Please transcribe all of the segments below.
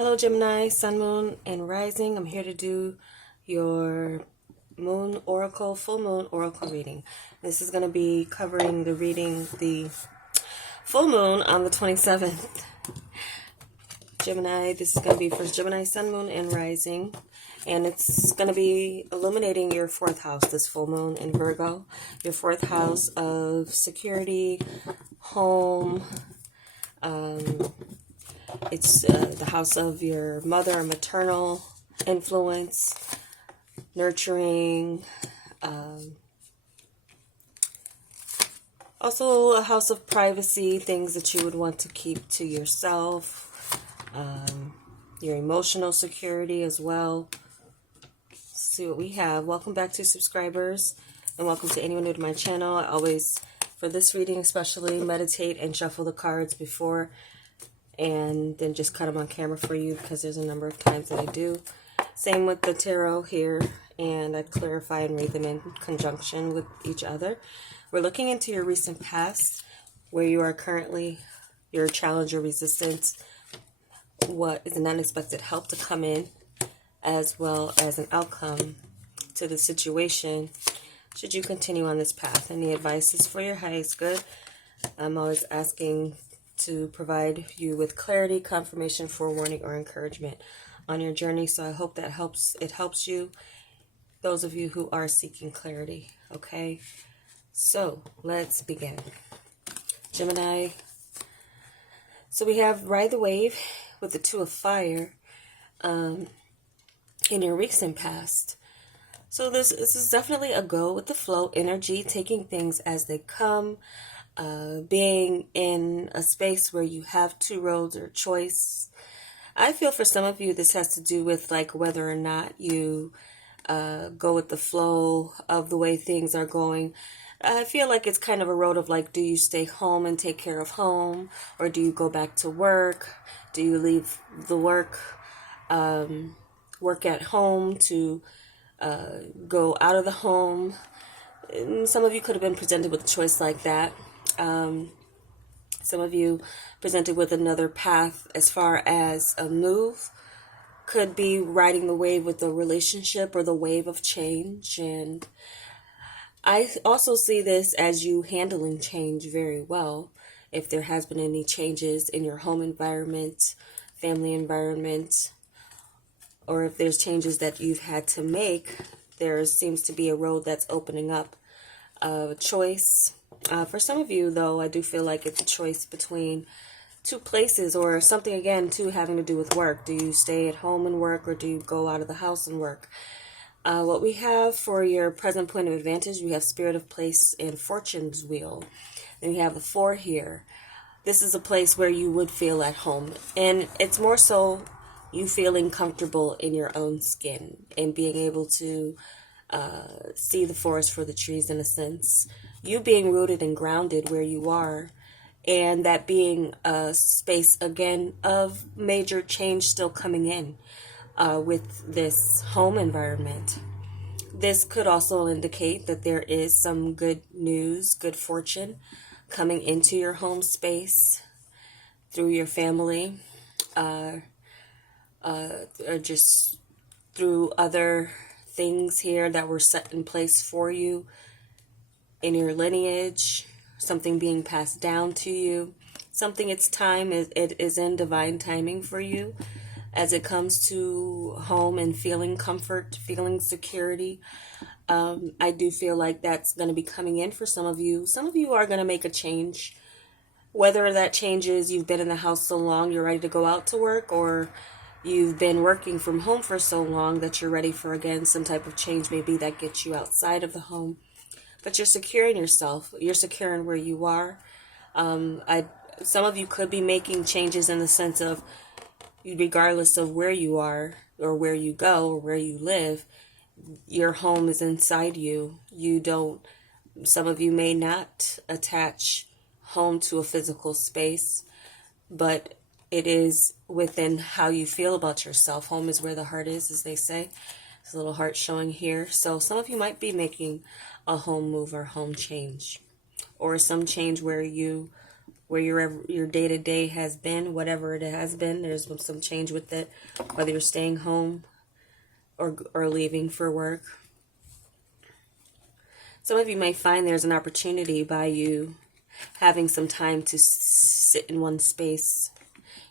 Hello Gemini, Sun, Moon, and Rising. I'm here to do your Moon Oracle, Full Moon Oracle reading. This is going to be covering the full moon on the 27th. Gemini, this is going to be for Gemini, Sun, Moon, and Rising. And it's going to be illuminating your fourth house, this full moon in Virgo. Your fourth house of security, home, it's the house of your mother or maternal influence, nurturing, also a house of privacy, things that you would want to keep to yourself, your emotional security as well. Let's see what we have. Welcome back to subscribers, and welcome to anyone new to my channel. I always, for this reading especially, meditate and shuffle the cards before and then just cut them on camera for you, because there's a number of times that I do. Same with the tarot here, and I clarify and read them in conjunction with each other. We're looking into your recent past, where you are currently, your challenge or resistance, what is an unexpected help to come in, as well as an outcome to the situation, should you continue on this path. And the advice is for your highest good. I'm always asking to provide you with clarity, confirmation, forewarning, or encouragement on your journey. So I hope that it helps you, those of you who are seeking clarity. Okay, so let's begin. Gemini. So we have Ride the Wave with the Two of Fire in your recent past. So this is definitely a go with the flow energy, taking things as they come. Being in a space where you have two roads or choice. I feel for some of you this has to do with like whether or not you go with the flow of the way things are going. I feel like it's kind of a road of like, do you stay home and take care of home, or do you go back to work? Do you leave the work at home to go out of the home? And some of you could have been presented with a choice like that. Some of you presented with another path as far as a move. Could be riding the wave with the relationship or the wave of change. And I also see this as you handling change very well. If there has been any changes in your home environment, family environment, or if there's changes that you've had to make, there seems to be a road that's opening up, a choice. For some of you, though, I do feel like it's a choice between two places, or something, again, too, having to do with work. Do you stay at home and work, or do you go out of the house and work? What we have for your present point of advantage, we have Spirit of Place and Fortune's Wheel. Then we have the 4 here. This is a place where you would feel at home. And it's more so you feeling comfortable in your own skin and being able to see the forest for the trees, in a sense. You being rooted and grounded where you are, and that being a space, again, of major change still coming in with this home environment. This could also indicate that there is some good news, good fortune coming into your home space through your family, or just through other things here that were set in place for you in your lineage, something being passed down to you, something it's time, it is in divine timing for you as it comes to home and feeling comfort, feeling security. I do feel like that's going to be coming in for some of you. Some of you are going to make a change, whether that change is you've been in the house so long you're ready to go out to work, or you've been working from home for so long that you're ready for, again, some type of change maybe that gets you outside of the home. But you're securing yourself. You're securing where you are. Some of you could be making changes in the sense of, regardless of where you are or where you go or where you live, your home is inside you. Some of you may not attach home to a physical space, but it is within how you feel about yourself. Home is where the heart is, as they say. There's a little heart showing here. So some of you might be making a home move or home change, or some change where you where your day-to-day has been, whatever it has been. There's been some change with it, whether you're staying home or leaving for work. Some of you may find there's an opportunity by you having some time to sit in one space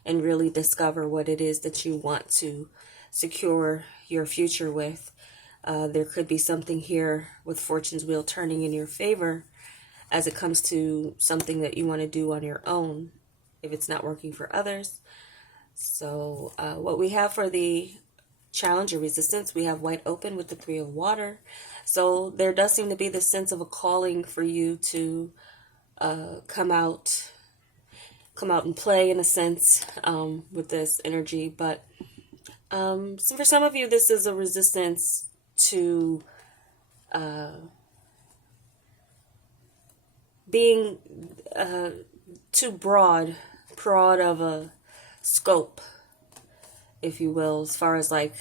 and really discover what it is that you want to secure your future with. There could be something here with Fortune's wheel turning in your favor as it comes to something that you want to do on your own, if it's not working for others. So what we have for the challenge or resistance, we have White Open with the Three of Water. So there does seem to be this sense of a calling for you to come out and play, in a sense, with this energy. But so for some of you, this is a resistance to being too broad of a scope, if you will, as far as like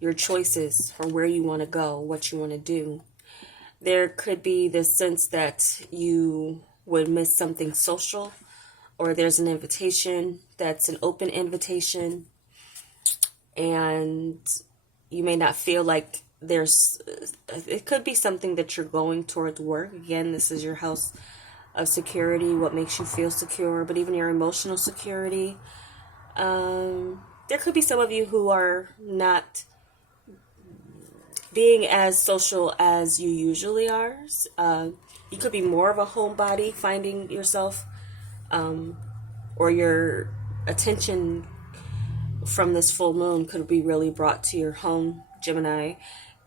your choices for where you want to go, what you want to do. There could be this sense that you would miss something social, or there's an invitation that's an open invitation, and you may not feel like it could be something that you're going towards work. Again, this is your house of security, what makes you feel secure, but even your emotional security. There could be some of you who are not being as social as you usually are. You could be more of a homebody, finding yourself, or your attention from this full moon could be really brought to your home, Gemini,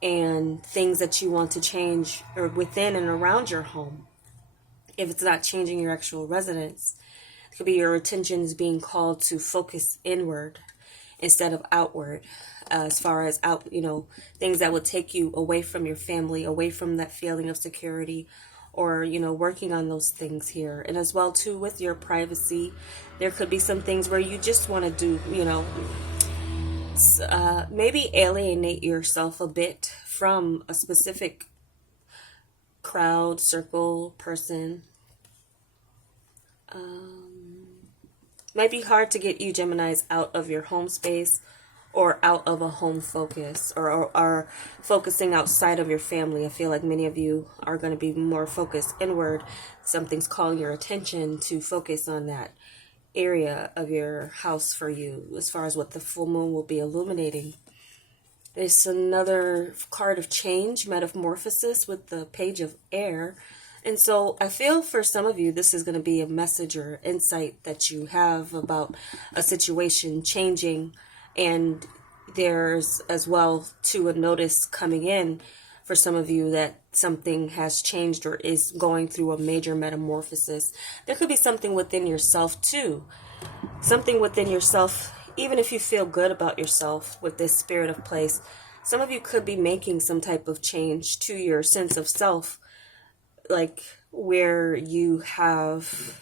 and things that you want to change or within and around your home. If it's not changing your actual residence, it could be your attention is being called to focus inward instead of outward, as far as things that would take you away from your family, away from that feeling of security, or working on those things here. And as well too with your privacy, there could be some things where you just want to do maybe alienate yourself a bit from a specific crowd, circle, person. Might be hard to get you Geminis out of your home space or out of a home focus, or are focusing outside of your family. I feel like many of you are going to be more focused inward. Something's calling your attention to focus on that area of your house for you, as far as what the full moon will be illuminating. There's another card of change, metamorphosis, with the Page of Air. And so I feel for some of you, this is going to be a message or insight that you have about a situation changing. And there's as well too a notice coming in for some of you that something has changed or is going through a major metamorphosis. There could be something within yourself too. Something within yourself, even if you feel good about yourself with this spirit of place, some of you could be making some type of change to your sense of self, like where you have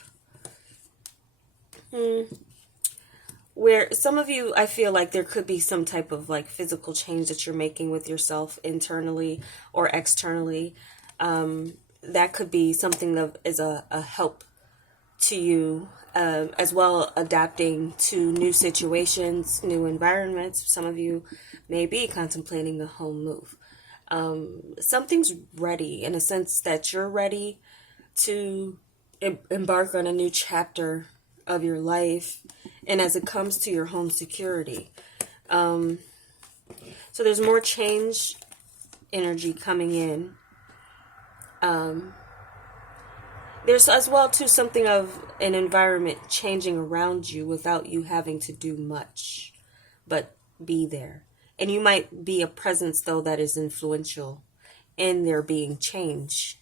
where some of you, I feel like there could be some type of like physical change that you're making with yourself internally or externally. That could be something that is a help to you, as well adapting to new situations, new environments. Some of you may be contemplating a home move. Something's ready, in a sense that you're ready to embark on a new chapter of your life, and as it comes to your home security. So there's more change energy coming in. There's as well too something of an environment changing around you without you having to do much, but be there. And you might be a presence though that is influential in there being change.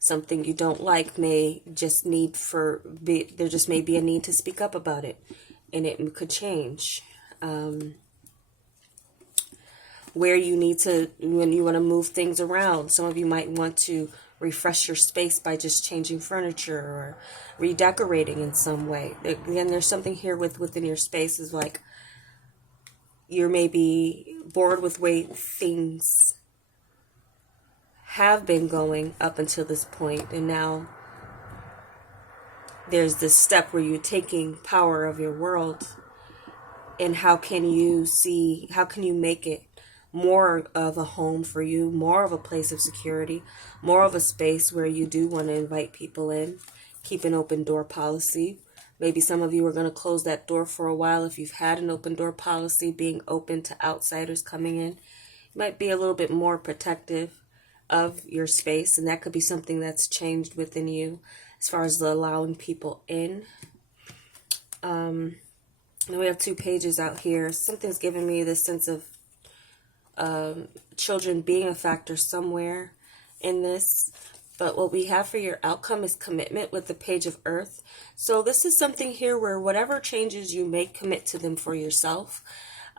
Something you don't like may just there just may be a need to speak up about it, and it could change. Where you need to, when you want to move things around, some of you might want to refresh your space by just changing furniture or redecorating in some way. Again, there's something here within your space is like you're maybe bored with way things have been going up until this point, and now there's this step where you're taking power of your world, and how can you make it more of a home for you, more of a place of security, more of a space where you do want to invite people in, keep an open door policy. Maybe some of you are going to close that door for a while. If you've had an open door policy, being open to outsiders coming in, you might be a little bit more protective of your space, and that could be something that's changed within you as far as allowing people in. And we have 2 pages out here. Something's giving me this sense of children being a factor somewhere in this. But what we have for your outcome is commitment with the Page of Earth. So this is something here where whatever changes you make, commit to them for yourself,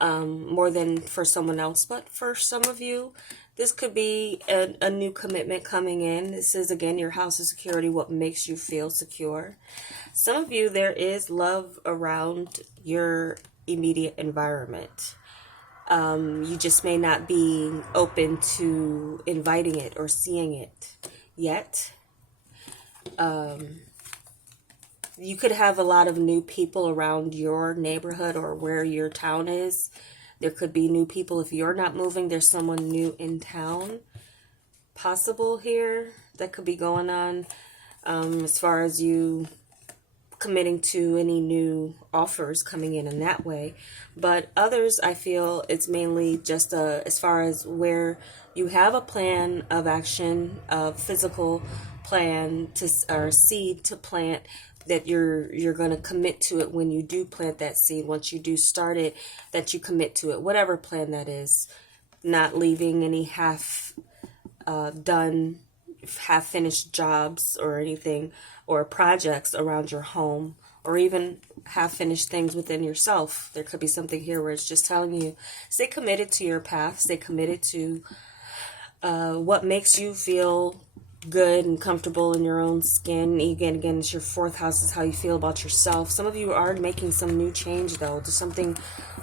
more than for someone else. But for some of you, this could be a new commitment coming in. This is, again, your house of security, what makes you feel secure. Some of you, there is love around your immediate environment. You just may not be open to inviting it or seeing it yet. You could have a lot of new people around your neighborhood or where your town is. There could be new people. If you're not moving, there's someone new in town possible here that could be going on, as far as you committing to any new offers coming in that way. But others, I feel it's mainly just as far as where you have a plan of action, a physical plan to, or a seed to plant, that you're going to commit to it when you do plant that seed. Once you do start it, that you commit to it, whatever plan that is, not leaving any half finished jobs or anything, or projects around your home, or even half finished things within yourself. There could be something here where it's just telling you, stay committed to your path, stay committed to what makes you feel good and comfortable in your own skin. Again, it's your 4th house, is how you feel about yourself. Some of you are making some new change, though. There's something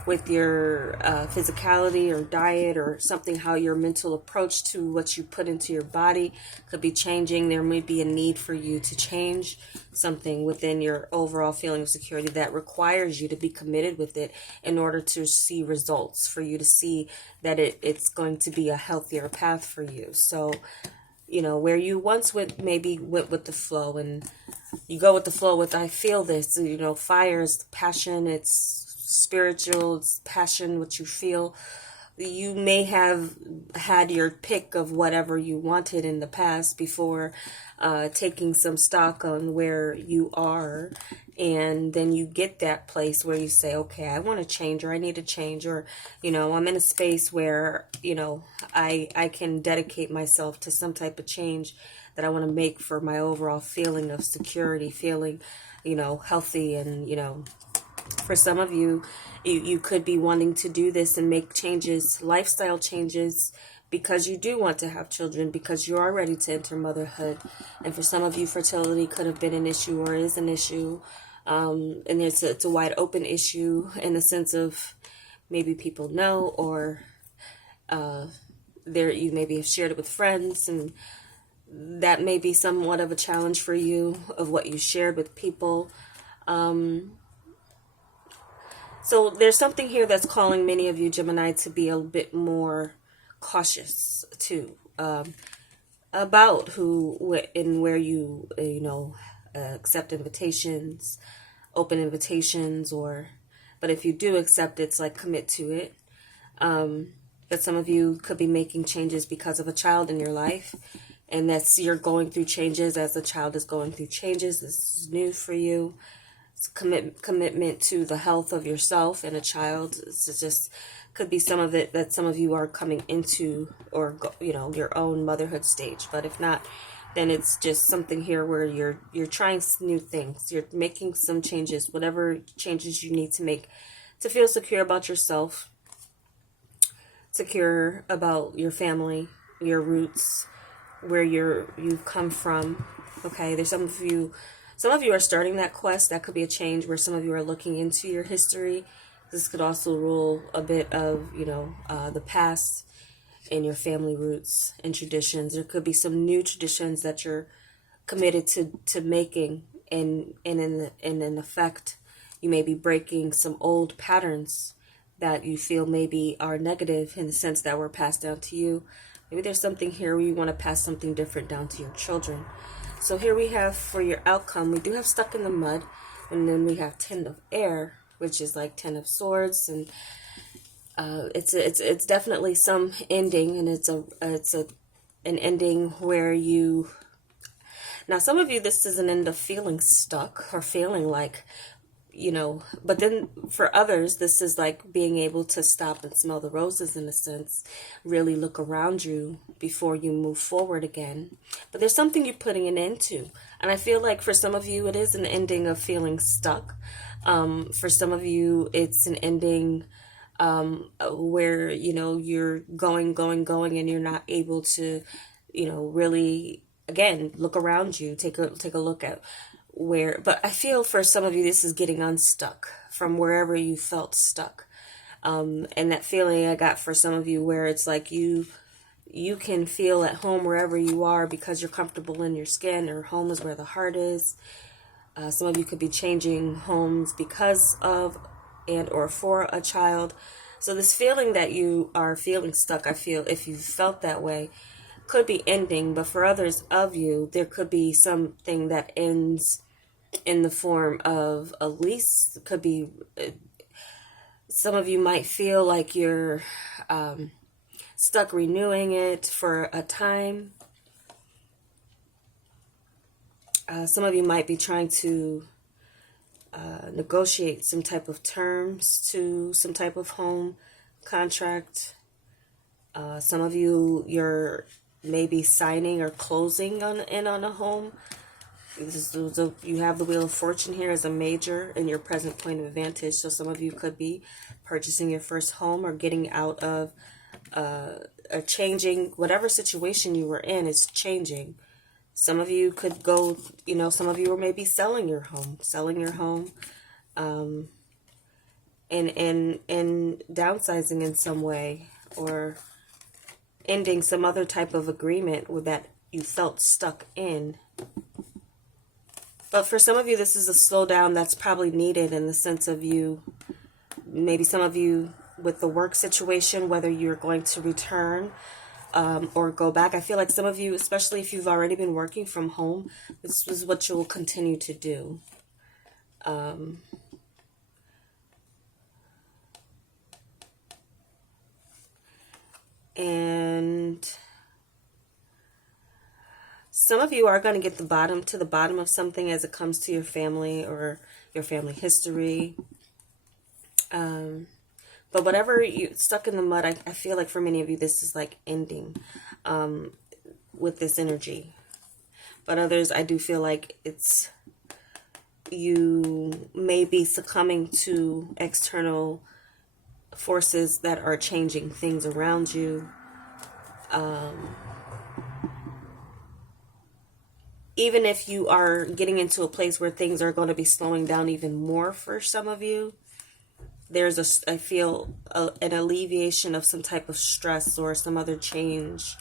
with your physicality or diet, or something, how your mental approach to what you put into your body could be changing. There may be a need for you to change something within your overall feeling of security that requires you to be committed with it in order to see results, for you to see that it's going to be a healthier path for you. So, where you once went with the flow, and you go with the flow with, I feel this, fire is passion, it's spiritual, it's passion, what you feel. You may have had your pick of whatever you wanted in the past before taking some stock on where you are, and then you get that place where you say, okay, I want to change, or I need to change, or I'm in a space where I can dedicate myself to some type of change that I want to make for my overall feeling of security, feeling healthy. And for some of you, you could be wanting to do this and make changes, lifestyle changes, because you do want to have children, because you are ready to enter motherhood. And for some of you, fertility could have been an issue, or is an issue. And it's a wide open issue in the sense of maybe people know, or you maybe have shared it with friends, and that may be somewhat of a challenge for you, of what you shared with people. So there's something here that's calling many of you, Gemini, to be a bit more cautious too, about who and where you accept invitations, open invitations, but if you do accept it, it's like commit to it. But some of you could be making changes because of a child in your life, and that's, you're going through changes as the child is going through changes. This is new for you. It's commitment to the health of yourself and a child. It's just could be some of it that some of you are coming into, or your own motherhood stage. But if not, then it's just something here where you're trying new things. You're making some changes, whatever changes you need to make to feel secure about yourself, secure about your family, your roots, where you've come from. Okay, there's some of you are starting that quest. That could be a change where some of you are looking into your history. This could also rule a bit of, the past and your family roots and traditions. There could be some new traditions that you're committed to making and in effect, you may be breaking some old patterns that you feel maybe are negative in the sense that were passed down to you. Maybe there's something here where you want to pass something different down to your children. So here we have for your outcome, we do have stuck in the mud, and then we have 10 of air, which is like 10 of swords, and it's definitely some ending, and it's an ending where you. Now, some of you, this is an end of feeling stuck or feeling like, but then for others, this is like being able to stop and smell the roses in a sense, really look around you before you move forward again. But there's something you're putting an end to. And I feel like for some of you, it is an ending of feeling stuck. For some of you, it's an ending where, you're going, and you're not able to, really, again, look around you, take a look at where, but I feel for some of you, this is getting unstuck from wherever you felt stuck. And that feeling I got for some of you where it's like you can feel at home wherever you are because you're comfortable in your skin, or home is where the heart is. Some of you could be changing homes because of and or for a child. So this feeling that you are feeling stuck, I feel if you felt that way, could be ending. But for others of you, there could be something that ends in the form of a lease. It could be, some of you might feel like you're stuck renewing it for a time. Some of you might be trying to negotiate some type of terms to some type of home contract. Some of you, you're maybe signing or closing on a home. You have the Wheel of Fortune here as a major in your present point of advantage. So some of you could be purchasing your first home or getting out of or changing whatever situation you were in is changing. Some of you could go, some of you are maybe selling your home, and downsizing in some way, or ending some other type of agreement with that you felt stuck in. But for some of you, this is a slowdown that's probably needed in the sense of you, maybe some of you with the work situation, whether you're going to return or go back. I feel like some of you, especially if you've already been working from home, this is what you will continue to do. And some of you are going to get to the bottom of something as it comes to your family or your family history. But whatever you stuck in the mud, I feel like for many of you, this is like ending with this energy. But others, I do feel like you may be succumbing to external forces that are changing things around you. Even if you are getting into a place where things are going to be slowing down even more for some of you, there's I feel an alleviation of some type of stress or some other change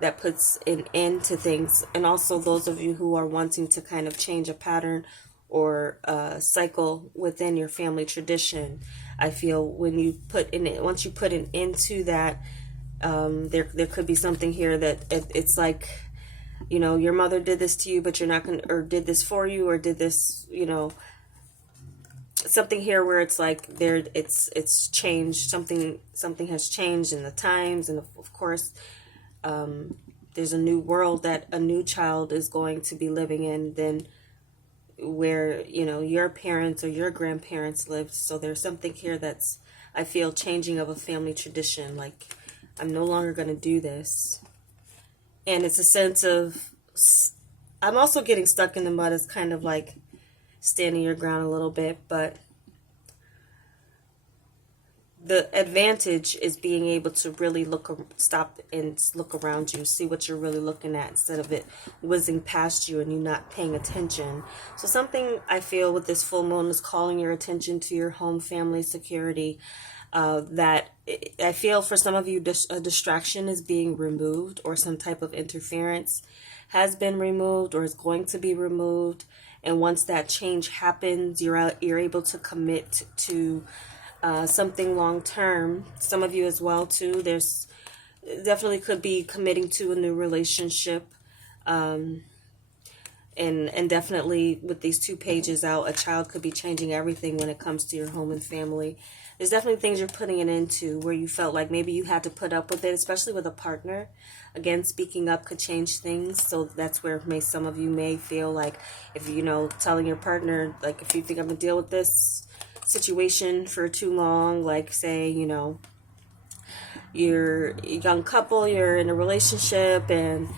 that puts an end to things. And also those of you who are wanting to kind of change a pattern or cycle within your family tradition, I feel when you once you put an end to that, there could be something here that it's like, your mother did this to you, but you're not going to, or did this for you, or did this, something here where it's like it's changed. Something has changed in the times. And of course, there's a new world that a new child is going to be living in than where, your parents or your grandparents lived. So there's something here that's, I feel, changing of a family tradition. Like, I'm no longer going to do this. And it's a sense of, I'm also getting stuck in the mud as kind of like standing your ground a little bit, but the advantage is being able to really stop and look around you, see what you're really looking at instead of it whizzing past you and you not paying attention. So something I feel with this full moon is calling your attention to your home, family, security. That I feel for some of you, a distraction is being removed, or some type of interference has been removed or is going to be removed. And once that change happens, you're able to commit to something long term. Some of you as well too. There's definitely could be committing to a new relationship. And definitely with these 2 pages out, a child could be changing everything when it comes to your home and family. There's definitely things you're putting it into where you felt like maybe you had to put up with it, especially with a partner. Again, speaking up could change things. So that's where some of you may feel like, if telling your partner, like, if you think I'm gonna deal with this situation for too long, like, say, you're a young couple, you're in a relationship, and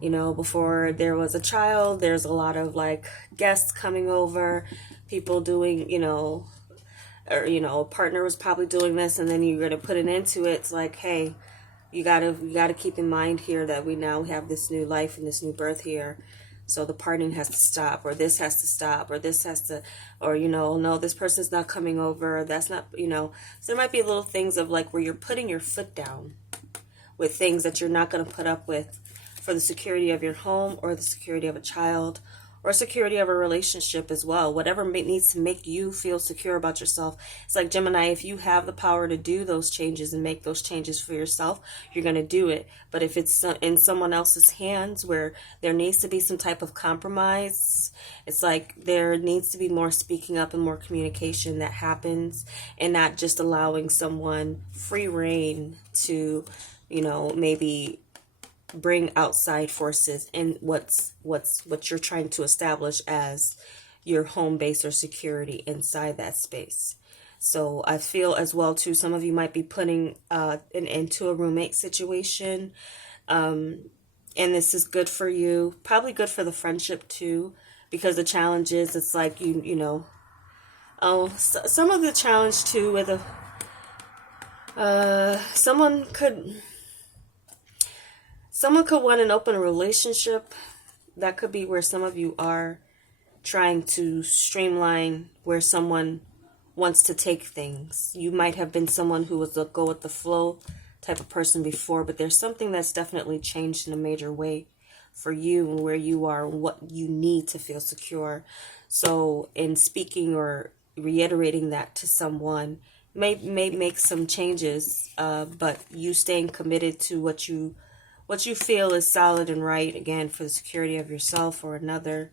before there was a child, there's a lot of like guests coming over, people doing, or a partner was probably doing this, and then you're going to put it into it. It's like, hey, you gotta keep in mind here that we now have this new life and this new birth here. So the partying has to stop, or this has to stop, or this has to, or, no, this person's not coming over. That's not, so there might be little things of like where you're putting your foot down with things that you're not going to put up with for the security of your home, or the security of a child, or security of a relationship as well. Whatever needs to make you feel secure about yourself. It's like, Gemini, if you have the power to do those changes and make those changes for yourself, you're going to do it. But if it's in someone else's hands where there needs to be some type of compromise, it's like there needs to be more speaking up and more communication that happens, and not just allowing someone free reign to, maybe bring outside forces in what you're trying to establish as your home base or security inside that space. So I feel as well too, some of you might be putting an end to a roommate situation, and this is good for you, probably good for the friendship too, because the challenge is, it's like some of the challenge too with someone could want an open relationship. That could be where some of you are trying to streamline where someone wants to take things. You might have been someone who was a go with the flow type of person before, but there's something that's definitely changed in a major way for you and where you are, what you need to feel secure. So in speaking or reiterating that to someone may make some changes, but you staying committed to what you feel is solid and right, again, for the security of yourself or another.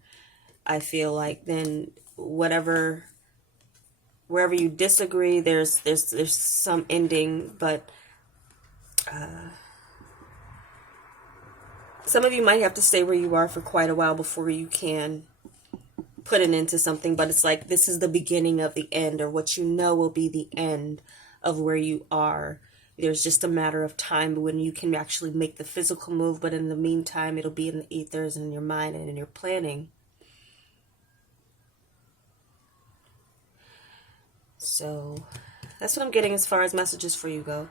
I feel like then wherever you disagree, there's some ending, but some of you might have to stay where you are for quite a while before you can put it into something. But it's like, this is the beginning of the end, or what will be the end of where you are. There's just a matter of time when you can actually make the physical move, but in the meantime, it'll be in the ethers and in your mind and in your planning. So that's what I'm getting as far as messages for you go.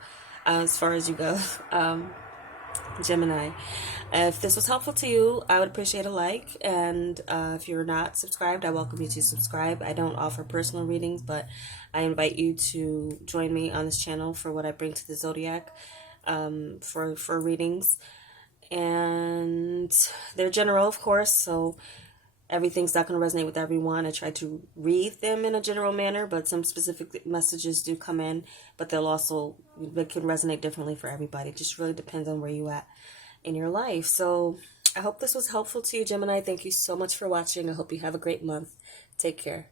Gemini. If this was helpful to you, I would appreciate a like, and if you're not subscribed, I welcome you to subscribe. I don't offer personal readings, but I invite you to join me on this channel for what I bring to the zodiac, for readings, and they're general, of course, so everything's not going to resonate with everyone. I try to read them in a general manner, but some specific messages do come in, but they can resonate differently for everybody. It just really depends on where you at in your life. So I hope this was helpful to you, Gemini. Thank you so much for watching. I hope you have a great month. Take care.